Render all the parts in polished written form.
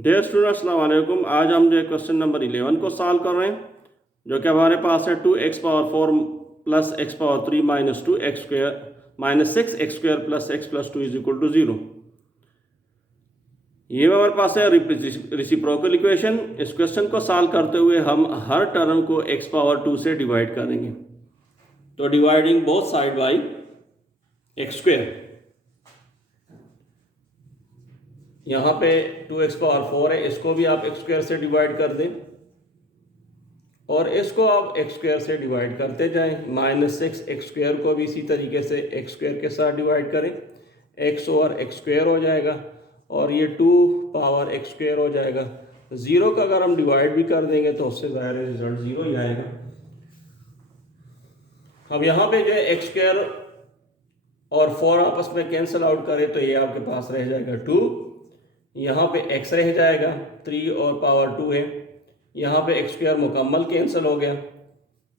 Dear student अस्सलाम वालेकुम। आज हम जो क्वेश्चन नंबर 11 को सॉल्व कर रहे हैं, जो कि हमारे पास है 2x⁴ plus x⁴ minus 2x² minus 6x² plus x plus 2 is equal to 0। ये हमारे पास है रेसिप्रोकल इक्वेशन। इस क्वेश्चन को सॉल्व करते हुए हम हर टर्म को x⁴ से डिवाइड करेंगे। तो dividing both side by x², यहाँ पे 2x⁴ है, इसको भी आप x² से डिवाइड कर दें और इसको आप x² से डिवाइड करते जाएं। माइनस 6x² को भी इसी तरीके से x² के साथ डिवाइड करें, x और x² हो जाएगा और ये 2 पावर x² हो जाएगा। 0 का अगर हम डिवाइड भी कर देंगे तो उससे ज़ाहिर रिजल्ट 0 ही आएगा। अब यहाँ पे जो है x² और 4 आपस में कैंसिल आउट करें तो ये आपके पास रह जाएगा 2, यहाँ पे x रह जाएगा, 3 और पावर 2 है, यहाँ पे x² मुकम्मल कैंसिल हो गया,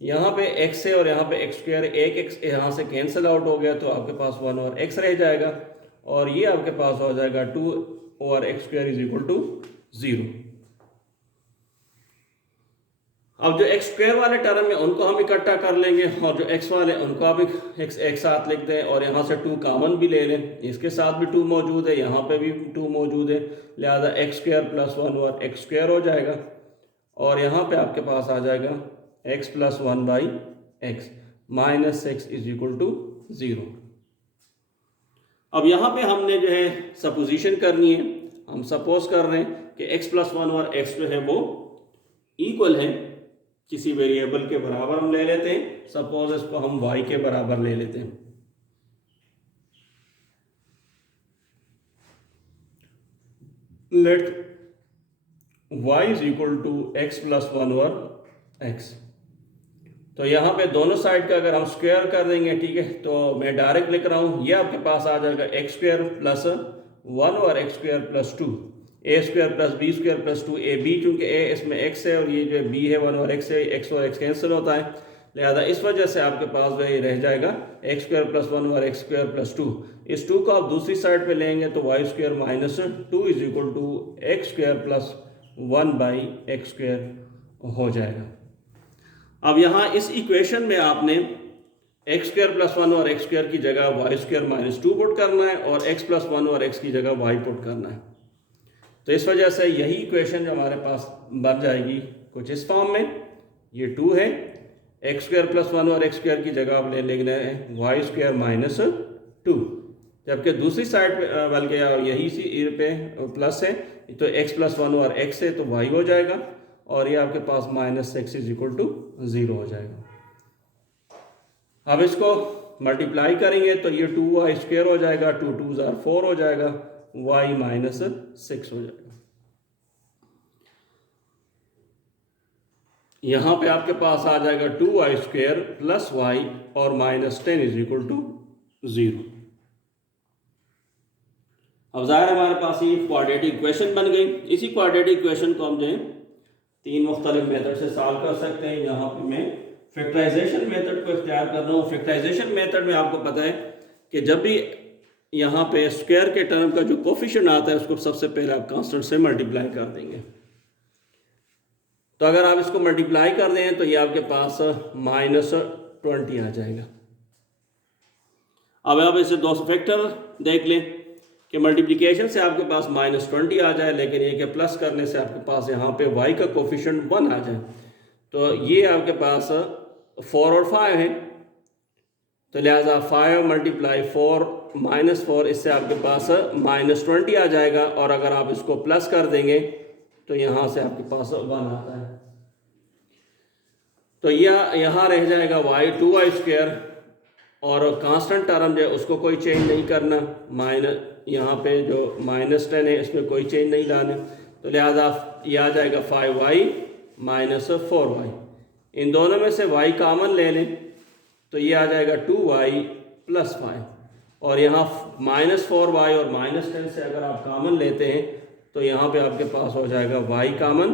यहाँ पे x है और यहाँ पे x², एक x यहाँ से कैंसिल आउट हो गया तो आपके पास 1 और x रह जाएगा और ये आपके पास हो जाएगा 2 और x² इज इक्वल टू 0। अब जो x² वाले टर्म है उनको हम इकट्ठा कर लेंगे और जो x वाले उनको आप एक साथ लिख दें और यहाँ से 2 कॉमन भी ले लें। इसके साथ भी 2 मौजूद है, यहाँ पे भी 2 मौजूद है, लिहाजा x² प्लस 1 और x² हो जाएगा और यहाँ पे आपके पास आ जाएगा x plus 1 by x minus 6 is equal to 0। अब यहाँ पे हमने जो है सपोजिशन करनी है। हम सपोज कर रहे हैं कि x प्लस 1 और x जो है वो इक्वल है, किसी वेरिएबल के बराबर हम ले लेते हैं। सपोज इसको हम y के बराबर ले लेते हैं। Let y is equal to x plus 1 और x। तो यहाँ पे दोनों साइड का अगर हम स्क्वायर कर देंगे, ठीक है, तो मैं डायरेक्ट लिख रहा हूँ, ये आपके पास आ जाएगा x² प्लस 1 और x² plus 2, a² plus b² plus 2 ab, चूंकि a इसमें x है और ये जो b है 1 और x है, x और x कैंसिल होता है, लिहाजा इस वजह से आपके पास जो रह जाएगा x² प्लस 1 और x² प्लस 2। इस 2 को आप दूसरी साइड पे लेंगे तो y² minus 2 is equal to x² plus 1 by x² हो जाएगा। अब यहाँ इस इक्वेशन में आपने x² प्लस 1 और x² की जगह y² माइनस 2 पुट करना है और x प्लस 1 और x की जगह y पुट करना है। तो इस वजह से यही इक्वेशन जो हमारे पास बन जाएगी कुछ इस फॉर्म में, ये 2 है, x² प्लस 1 और x² की जगह आप ले लेना है y² माइनस 2, जबकि दूसरी साइड पे बल्कि यही सी पे प्लस है तो x प्लस 1 और x है तो y हो जाएगा और ये आपके पास माइनस 6 इज इक्वल टू 0 हो जाएगा। अब इसको मल्टीप्लाई करेंगे तो ये 2y² हो जाएगा, 2 2s are 4 हो जाएगा, y माइनस 6 हो जाएगा। यहाँ पे आपके पास आ जाएगा 2y² प्लस y और माइनस 10 इज इक्वल टू 0। अब जाहिर हमारे पास ये क्वाड्रेटिक इक्वेशन बन गई। इसी क्वाड्रेटिक इक्वेशन को हम जो है 3 मुख्तलिफ मेथड से सॉल्व कर सकते हैं। यहाँ पे मैं फैक्टराइजेशन मेथड को इख्तियार कर रहा हूँ। फैक्टराइजेशन मेथड में आपको पता है कि जब भी यहाँ पे स्क्वायर के टर्म का जो कोफिशिएंट आता है उसको सबसे पहले आप कांस्टेंट से मल्टीप्लाई कर देंगे। तो अगर आप इसको मल्टीप्लाई कर दें तो ये आपके पास माइनस 20 आ जाएगा। अब आप इसे दो फैक्टर देख लें कि मल्टीप्लिकेशन से आपके पास माइनस 20 आ जाए, लेकिन ये कि प्लस करने से आपके पास यहाँ पे y का कोफिशिएंट 1 आ जाए। तो ये आपके पास 4 और 5 है, तो लिहाजा 5 मल्टीप्लाई 4 माइनस 4, इससे आपके पास माइनस 20 आ जाएगा और अगर आप इसको प्लस कर देंगे तो यहाँ से आपके पास 1 आता है। तो यह यहाँ रह जाएगा y 2y² और कांस्टेंट टर्म जो है उसको कोई चेंज नहीं करना, माइनस यहाँ पे जो माइनस 10 है इसमें कोई चेंज नहीं लाने, तो लिहाजा ये आ जाएगा 5y माइनस 4y। इन दोनों में से y कॉमन ले लें तो ये आ जाएगा 2y प्लस 5 और यहाँ माइनस 4y और माइनस 10 से अगर आप कॉमन लेते हैं तो यहाँ पे आपके पास हो जाएगा y कॉमन,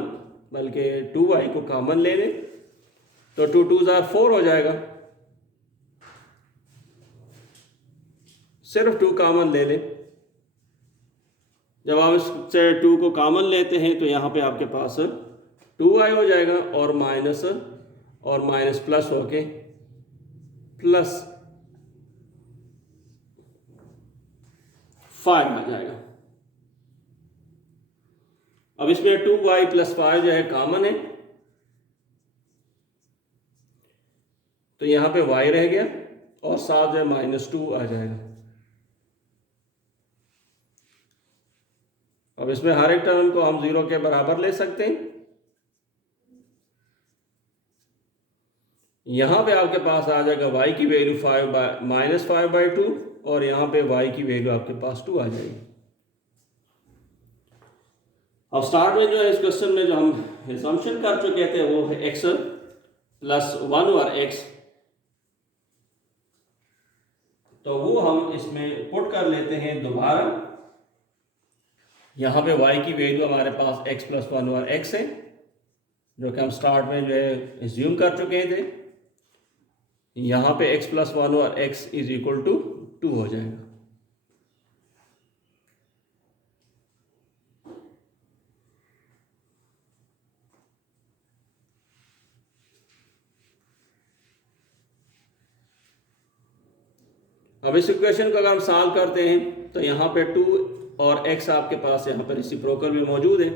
बल्कि 2y को कॉमन ले लें तो 2 2s are 4 हो जाएगा, सिर्फ 2 कॉमन ले लें, जब आप इससे 2 को कॉमन लेते हैं तो यहाँ पे आपके पास 2i हो जाएगा और माइनस प्लस होके प्लस 5 आ जाएगा। अब इसमें 2y प्लस 5 जो है कॉमन है, तो यहाँ पे y रह गया और साथ जो है -2 आ जाएगा। अब इसमें हर एक टर्म को हम 0 के बराबर ले सकते हैं। यहाँ पे आपके पास आ जाएगा y की वैल्यू -5/2 और यहाँ पे y की वैल्यू आपके पास 2 आ जाएगी। अब स्टार्ट में जो है इस क्वेश्चन में जो हम असम्पशन कर चुके थे वो है x + 1 ओवर x, तो वो हम इसमें पुट कर लेते हैं दोबारा। यहाँ पे y की वैल्यू हमारे पास x + 1 ओवर x है, जो कि हम स्टार्ट में जो है एज्यूम कर चुके थे। यहाँ पे x + 1 ओवर x = 2 हो जाएगा। अब इस इक्वेशन को अगर हम सॉल्व करते हैं तो यहाँ पे 2 और x आपके पास यहाँ पर रेसिप्रोकल में मौजूद है,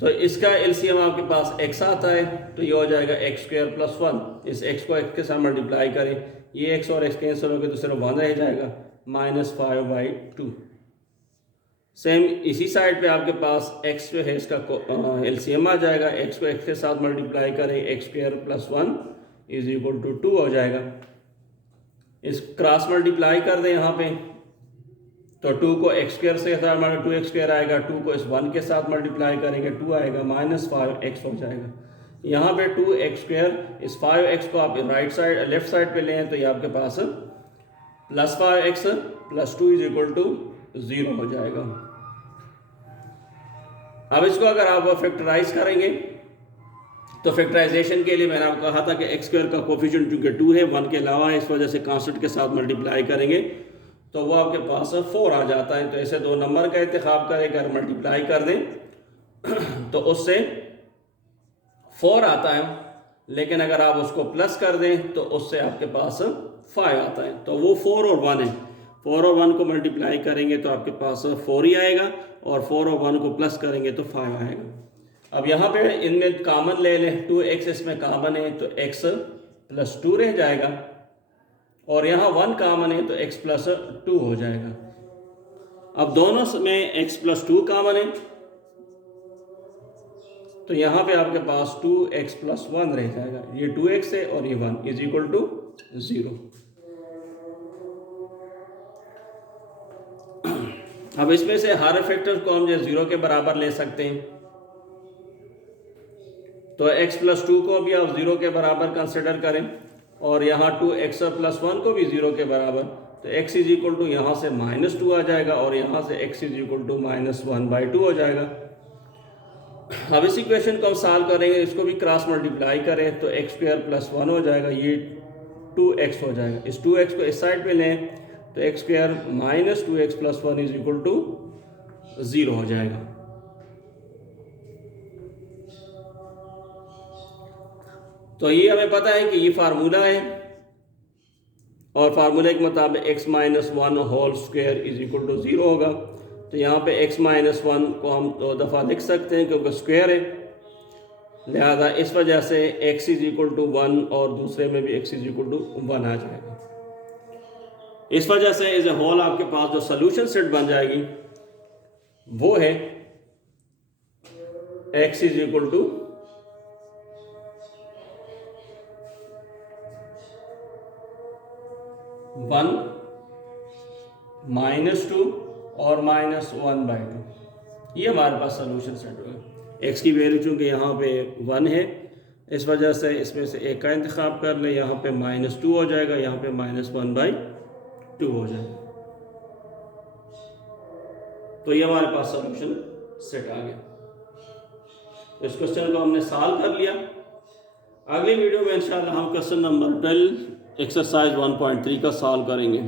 तो इसका एलसीएम आपके पास x आता है, तो ये हो जाएगा x² + 1। इस x को x के साथ मल्टीप्लाई करें, ये x और x कैंसिल होकर तो सिर्फ 1 रह जाएगा, -5/2। सेम इसी साइड पे आपके पास x जो है इसका एलसीएम आ जाएगा, x को x के साथ मल्टीप्लाई करें, x² + 1 = 2 हो जाएगा। इस क्रॉस मल्टीप्लाई कर दें यहाँ पे, तो 2 को x² से 2x² आएगा, 2 को इस 1 के साथ मल्टीप्लाई करेंगे, 2 आएगा, -5x हो जाएगा। यहाँ पे 2x², इस 5x को आप राइट साइड लेफ्ट साइड पे लें तो ये आपके पास +5x + 2 = 0 हो जाएगा। अब इसको अगर आप फैक्टराइज करेंगे तो फैक्टराइजेशन के लिए मैंने आपको कहा था कि x² का कोफिशिएंट चूंकि 2 है, 1 के अलावा है, इस वजह से कांस्टेंट के साथ मल्टीप्लाई करेंगे तो वो आपके पास 4 आ जाता है। तो ऐसे दो नंबर का इंतखाब करें, अगर मल्टीप्लाई कर दें तो उससे 4 आता है, लेकिन अगर आप उसको प्लस कर दें तो उससे आपके पास 5 आता है। तो वो 4 और 1 है, 4 और 1 को मल्टीप्लाई करेंगे तो आपके पास 4 ही आएगा, और 4 और 1 को प्लस करेंगे तो 5 आएगा। अब यहाँ पे इनमें कॉमन ले लें, 2x इसमें कॉमन है तो x + 2 रह जाएगा, और यहाँ 1 कॉमन है तो x + 2 हो जाएगा। अब दोनों में x + 2 कॉमन है, तो यहाँ पे आपके पास 2x + 1 रह जाएगा, ये 2x है और ये 1 = 0। अब इसमें से हर फैक्टर को हम जो 0 के बराबर ले सकते हैं, तो x + 2 को भी आप 0 के बराबर कंसिडर करें, और यहाँ 2x + 1 को भी 0 के बराबर, तो x = यहाँ से -2 आ जाएगा और यहाँ से x = -1/2 हो जाएगा। अब इस इक्वेशन को हम सॉल्व करेंगे, इसको भी क्रॉस मल्टीप्लाई करें तो x² + 1 हो जाएगा, ये 2x हो जाएगा। इस 2x को इस साइड पे लें तो x² - 2x + 1 = 0 हो जाएगा। तो ये हमें पता है कि ये फार्मूला है, और फार्मूले के मुताबिक x - 1 होल स्क्वायर = 0 होगा। तो यहाँ पे x - 1 को हम 2 दफ़ा लिख सकते हैं क्योंकि स्क्वायर है, लिहाजा इस वजह से x = 1 और दूसरे में भी x = 1 आ जाएगा। इस वजह से एज ए होल आपके पास जो सोल्यूशन सेट बन जाएगी वो है x = 1 -2 और -1/2। ये हमारे पास सोल्यूशन सेट होगा। x की वैल्यू चूँकि यहाँ पे 1 है, इस वजह से इसमें से एक का इंतखाब कर ले, यहाँ पे -2 हो जाएगा, यहाँ पे -1/2 हो जाएगा। तो ये हमारे पास सोल्यूशन सेट आ गया। इस क्वेश्चन को हमने सॉल्व कर लिया। अगली वीडियो में इंशाल्लाह हम क्वेश्चन नंबर 12 एक्सरसाइज 1.3 का सॉल्व करेंगे।